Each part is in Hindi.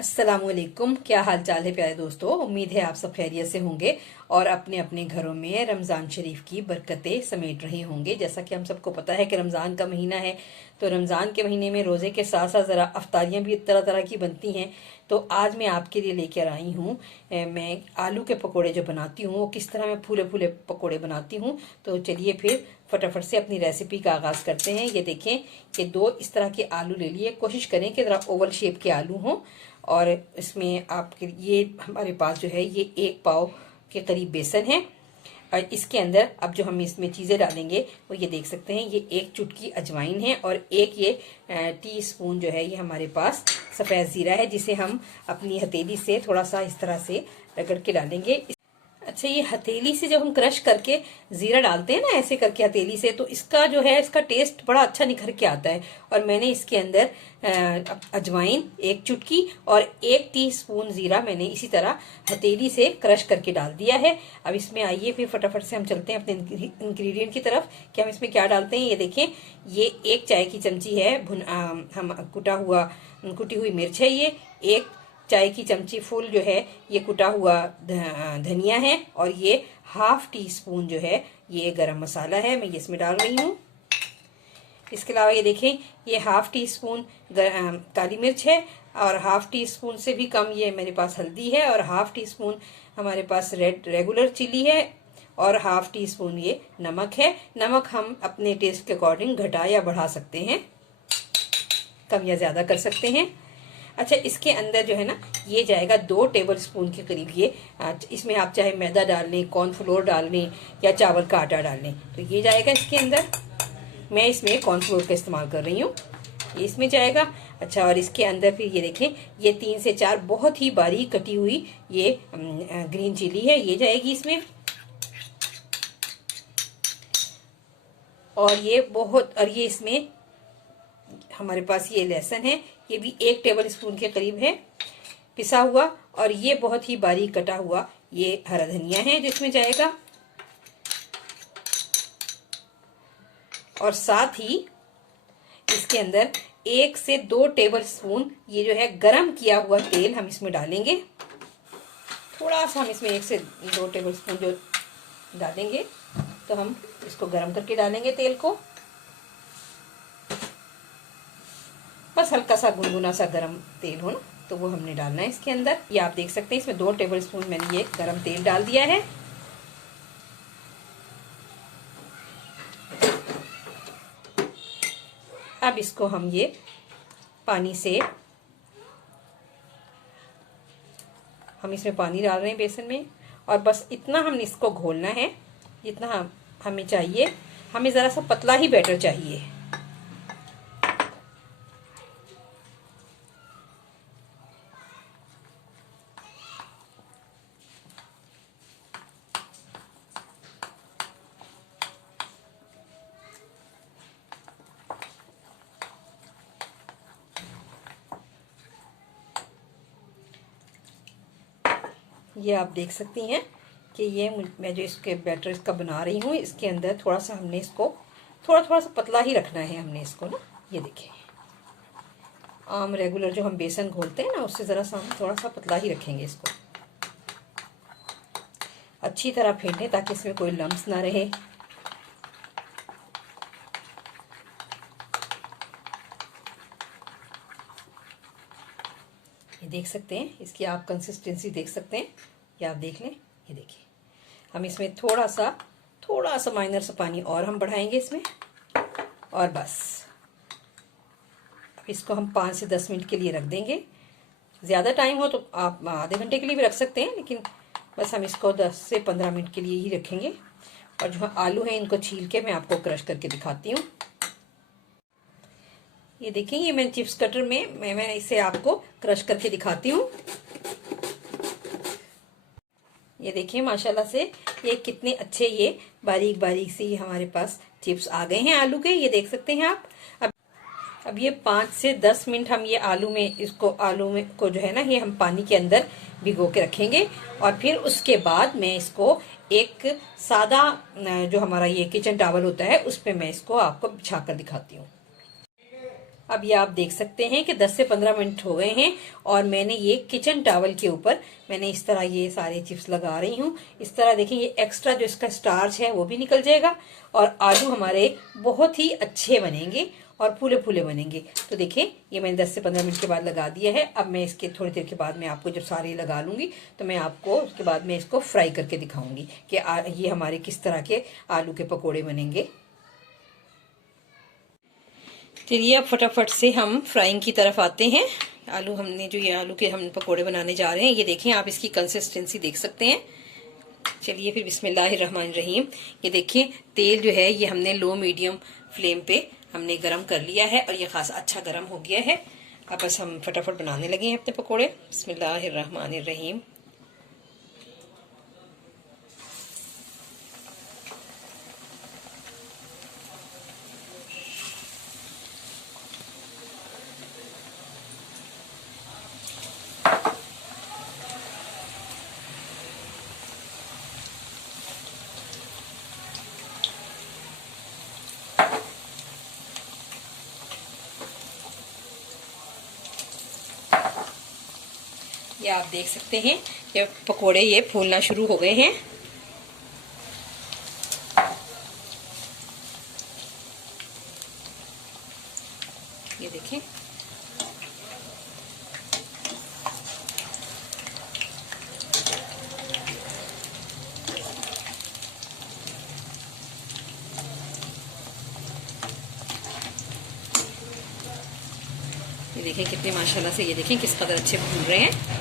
अस्सलामुअलैकुम। क्या हाल चाल है प्यारे दोस्तों। उम्मीद है आप सब खैरियत से होंगे और अपने अपने घरों में रमज़ान शरीफ की बरकतें समेट रहे होंगे। जैसा कि हम सबको पता है कि रमज़ान का महीना है, तो रमज़ान के महीने में रोज़े के साथ साथ ज़रा अफ्तारियाँ भी तरह तरह की बनती हैं। तो आज मैं आपके लिए लेकर आई हूँ, मैं आलू के पकोड़े जो बनाती हूँ वो किस तरह मैं फूले फूले पकोड़े बनाती हूँ। तो चलिए फिर फटाफट से अपनी रेसिपी का आगाज़ करते हैं। ये देखें कि दो इस तरह के आलू ले लिए। कोशिश करें कि ज़रा ओवल शेप के आलू हों। और इसमें आपके ये हमारे पास जो है ये 1 पाव के करीब बेसन है। और इसके अंदर अब जो हम इसमें चीज़ें डालेंगे वो ये देख सकते हैं, ये 1 चुटकी अजवाइन है और एक ये टीस्पून जो है ये हमारे पास सफ़ेद ज़ीरा है, जिसे हम अपनी हथेली से थोड़ा सा इस तरह से रगड़ के डालेंगे। अच्छा, ये हथेली से जब हम क्रश करके जीरा डालते हैं ना, ऐसे करके हथेली से, तो इसका जो है इसका टेस्ट बड़ा अच्छा निखर के आता है। और मैंने इसके अंदर अजवाइन 1 चुटकी और 1 टीस्पून जीरा मैंने इसी तरह हथेली से क्रश करके डाल दिया है। अब इसमें आइए फिर फटाफट से हम चलते हैं अपने इंग्रेडिएंट की तरफ कि हम इसमें क्या डालते हैं। ये देखें, ये 1 चाय की चमची है हम कुटी हुई मिर्च है, ये 1 चाय की चमची फुल जो है ये कुटा हुआ धनिया है, और ये 1/2 टीस्पून जो है ये गरम मसाला है, मैं ये इसमें डाल रही हूँ। इसके अलावा ये देखें, ये 1/2 टीस्पून काली मिर्च है, और 1/2 टीस्पून से भी कम ये मेरे पास हल्दी है, और 1/2 टीस्पून हमारे पास रेगुलर चिली है, और 1/2 टीस्पून ये नमक है। नमक हम अपने टेस्ट के अकॉर्डिंग घटा या बढ़ा सकते हैं, कम या ज़्यादा कर सकते हैं। अच्छा, इसके अंदर जो है ना ये जाएगा 2 टेबल स्पून के करीब ये। इसमें आप चाहे मैदा डाल लें, कॉर्नफ्लोर डाल लें या चावल का आटा डाल लें, तो ये जाएगा इसके अंदर। मैं इसमें कॉर्नफ्लोर का इस्तेमाल कर रही हूँ, ये इसमें जाएगा। अच्छा, और इसके अंदर फिर ये देखें, ये 3 से 4 बहुत ही बारीक कटी हुई ये ग्रीन चिली है, ये जाएगी इसमें। और ये इसमें हमारे पास ये लहसुन है, ये भी 1 टेबल स्पून के करीब है पिसा हुआ, और ये बहुत ही बारीक कटा हुआ ये हरा धनिया है जिसमें जाएगा। और साथ ही इसके अंदर 1 से 2 टेबल स्पून ये जो है गरम किया हुआ तेल हम इसमें डालेंगे। थोड़ा सा हम इसमें 1 से 2 टेबल स्पून जो डालेंगे, तो हम इसको गरम करके डालेंगे तेल को। बस हल्का सा गुनगुना सा गरम तेल हो ना, तो वो हमने डालना है इसके अंदर। ये आप देख सकते हैं, इसमें 2 टेबल स्पून मैंने ये गरम तेल डाल दिया है। अब इसको हम ये पानी से, हम इसमें पानी डाल रहे हैं बेसन में, और बस इतना हम इसको घोलना है जितना हमें चाहिए। हमें ज़रा सा पतला ही बैटर चाहिए। ये आप देख सकती हैं कि ये मैं जो इसके बैटर इसका बना रही हूँ, इसके अंदर थोड़ा सा हमने इसको थोड़ा सा पतला ही रखना है हमने इसको ना। ये देखिए, आम रेगुलर जो हम बेसन घोलते हैं ना, उससे ज़रा सा हम थोड़ा सा पतला ही रखेंगे इसको। अच्छी तरह फेंटें ताकि इसमें कोई लम्स ना रहे। ये देख सकते हैं, इसकी आप कंसिस्टेंसी देख सकते हैं, ये आप देख लें। ये देखिए, हम इसमें थोड़ा सा माइनर सा पानी और हम बढ़ाएंगे इसमें, और बस अब इसको हम 5 से 10 मिनट के लिए रख देंगे। ज़्यादा टाइम हो तो आप आधे घंटे के लिए भी रख सकते हैं, लेकिन बस हम इसको 10 से 15 मिनट के लिए ही रखेंगे। और जो आलू हैं इनको छील के मैं आपको क्रश करके दिखाती हूँ। ये देखिए, ये मैं चिप्स कटर में मैं इसे आपको क्रश करके दिखाती हूँ। ये देखिए, माशाल्लाह से ये कितने अच्छे ये बारीक बारीक सी हमारे पास चिप्स आ गए हैं आलू के। ये देख सकते हैं आप। अब ये 5 से 10 मिनट हम ये आलू में को जो है ना, ये हम पानी के अंदर भिगो के रखेंगे। और फिर उसके बाद मैं इसको एक सादा जो हमारा ये किचन टॉवल होता है, उस पर मैं इसको आपको बिछा कर दिखाती हूँ। अब ये आप देख सकते हैं कि 10 से 15 मिनट हो गए हैं और मैंने ये किचन टॉवल के ऊपर मैंने इस तरह ये सारे चिप्स लगा रही हूँ। इस तरह देखें, ये एक्स्ट्रा जो इसका स्टार्च है वो भी निकल जाएगा और आलू हमारे बहुत ही अच्छे बनेंगे और फूले फूले बनेंगे। तो देखें, ये मैंने 10 से 15 मिनट के बाद लगा दिया है। अब मैं इसके थोड़ी देर के बाद मैं आपको जब सारे लगा लूंगी तो मैं आपको उसके बाद में इसको फ्राई करके दिखाऊंगी कि ये हमारे किस तरह के आलू के पकोड़े बनेंगे। चलिए अब फटाफट से हम फ्राइंग की तरफ आते हैं। आलू हमने जो ये आलू के हम पकोड़े बनाने जा रहे हैं, ये देखें आप इसकी कंसिस्टेंसी देख सकते हैं। चलिए फिर बिस्मिल्लाहिर्रहमानिर्रहीम। ये देखिए तेल जो है ये हमने लो मीडियम फ्लेम पे हमने गरम कर लिया है और ये खासा अच्छा गरम हो गया है। अब बस हम फटाफट बनाने लगे हैं अपने पकोड़े। बिस्मिल्लाहिर्रहमानिर्रहीम। ये आप देख सकते हैं कि पकोड़े ये फूलना शुरू हो गए हैं। ये देखें, ये देखें कितने माशाल्लाह से, ये देखें किस कदर अच्छे भून रहे हैं।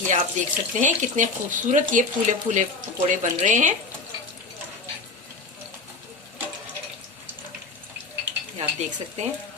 ये आप देख सकते हैं कितने खूबसूरत ये फूले फूले पकोड़े बन रहे हैं। ये आप देख सकते हैं।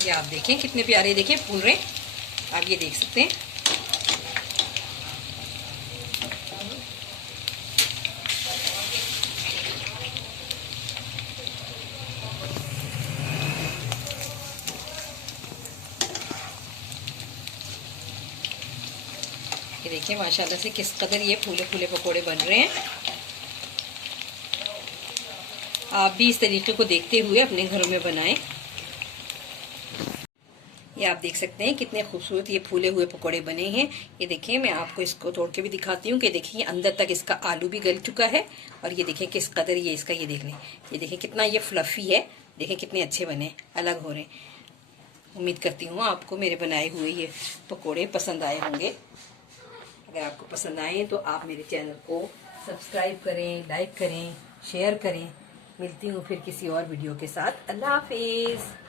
ये आप देखें कितने प्यारे देखें फूल रहे हैं। आप ये देख सकते हैं। ये देखिए माशाल्लाह से किस कदर ये फूले फूले पकोड़े बन रहे हैं। आप भी इस तरीके को देखते हुए अपने घरों में बनाएं। ये आप देख सकते हैं कितने खूबसूरत ये फूले हुए पकोड़े बने हैं। ये देखिए मैं आपको इसको तोड़ के भी दिखाती हूँ कि देखिए अंदर तक इसका आलू भी गल चुका है और ये देखिए किस कदर ये इसका, ये देख लें, ये देखिए कितना ये फ्लफी है। देखिए कितने अच्छे बने, अलग हो रहे हैं। उम्मीद करती हूँ आपको मेरे बनाए हुए ये पकोड़े पसंद आए होंगे। अगर आपको पसंद आए तो आप मेरे चैनल को सब्सक्राइब करें, लाइक करें, शेयर करें। मिलती हूँ फिर किसी और वीडियो के साथ। अल्लाह हाफिज़।